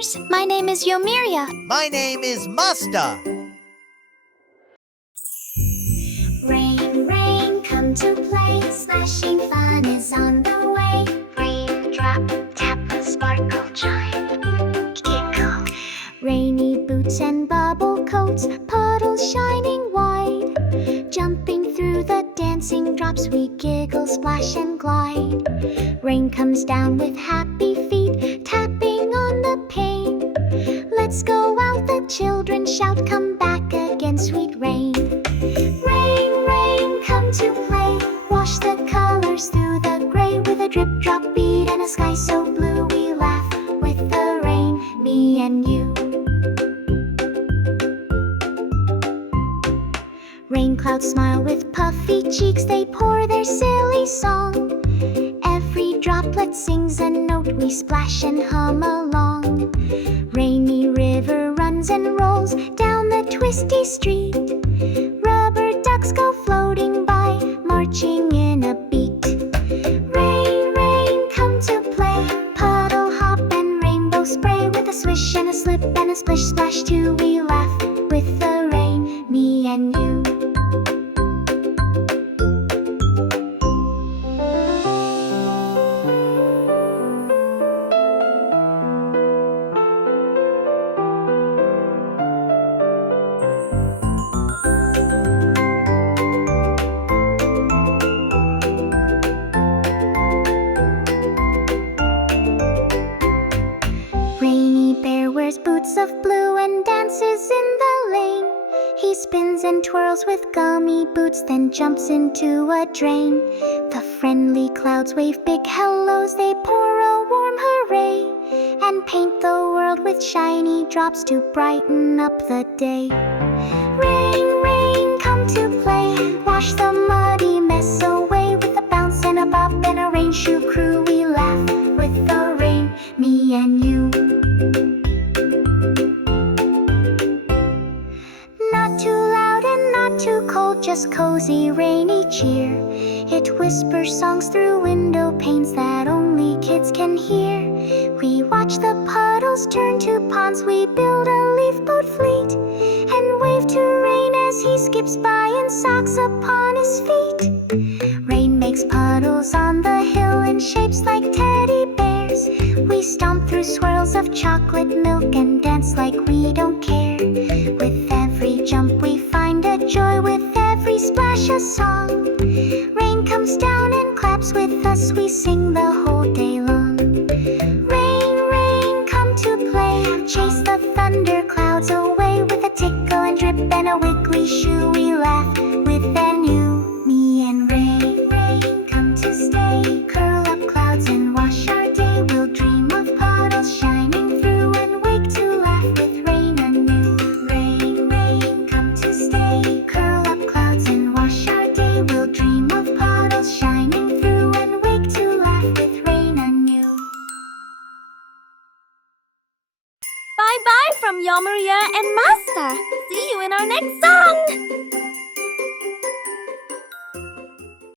listeners. My name is Yomirya. My name is Mastaa. Rain, rain, come to play. Splashing fun is on the way. Raindrop, tap, sparkle, chime, giggle. Rainy boots and bubble coats, puddles shining white. Jumping through the dancing drops, we giggle, splash, and glide. Rain comes down with happy feet, tapping on the pane. Let's go out, the children shout, come back again, sweet rain. Rain, rain, come to play. Wash the colors through the gray with a drip drop beat and a sky so blue. We laugh with the rain, me and you. Rain clouds smile with puffy cheeks, they pour their silly song. Every droplet sings a note, we splash and hum along. Rainy river runs and rolls down the twisty street. Rubber ducks go floating by, marching in a beat. Rain, rain, come to play. Puddle hop and rainbow spray with a swish and a slip and a splish splash too. We laugh with the rain, me and you. Rainy bear wears boots of blue and dances in the lane. He spins and twirls with gummy boots, then jumps into a drain. The friendly clouds wave big hellos, they pour a warm hooray, and paint the world with shiny drops to brighten up the day. Rain, rain, come to play. Wash the muddy mess away with a bounce and a bop and a rain shoe crew. We laugh with the rain, me and you. Not too loud and not too cold, just cozy rainy cheer. It whispers songs through window panes that only kids can hear. We watch the puddles turn to ponds, we build a leaf boat fleet, and wave to rain as he skips by and socks upon his feet. Rain makes puddles on the hill in shapes like teddy bears. We stomp through swirls of chocolate milk and dance like we don't care. With every jump we find a joy, with every splash a song. Rain comes down and claps with us, we sing the whole day long. Rain, rain, come to play. Chase the thunder clouds away with a tickle and drip and a wiggly shoe. We laugh with an you, me and rain. Rain, come to stay. Curl up clouds and wash our day. We'll dream of puddles shining through and wake to laugh with rain anew. Rain, rain, come to stay. Curl up clouds and wash our day. We'll dream of puddles shining through and wake to laugh with rain anew. Bye-bye from Yomirya and Mastaa. See you in our next song.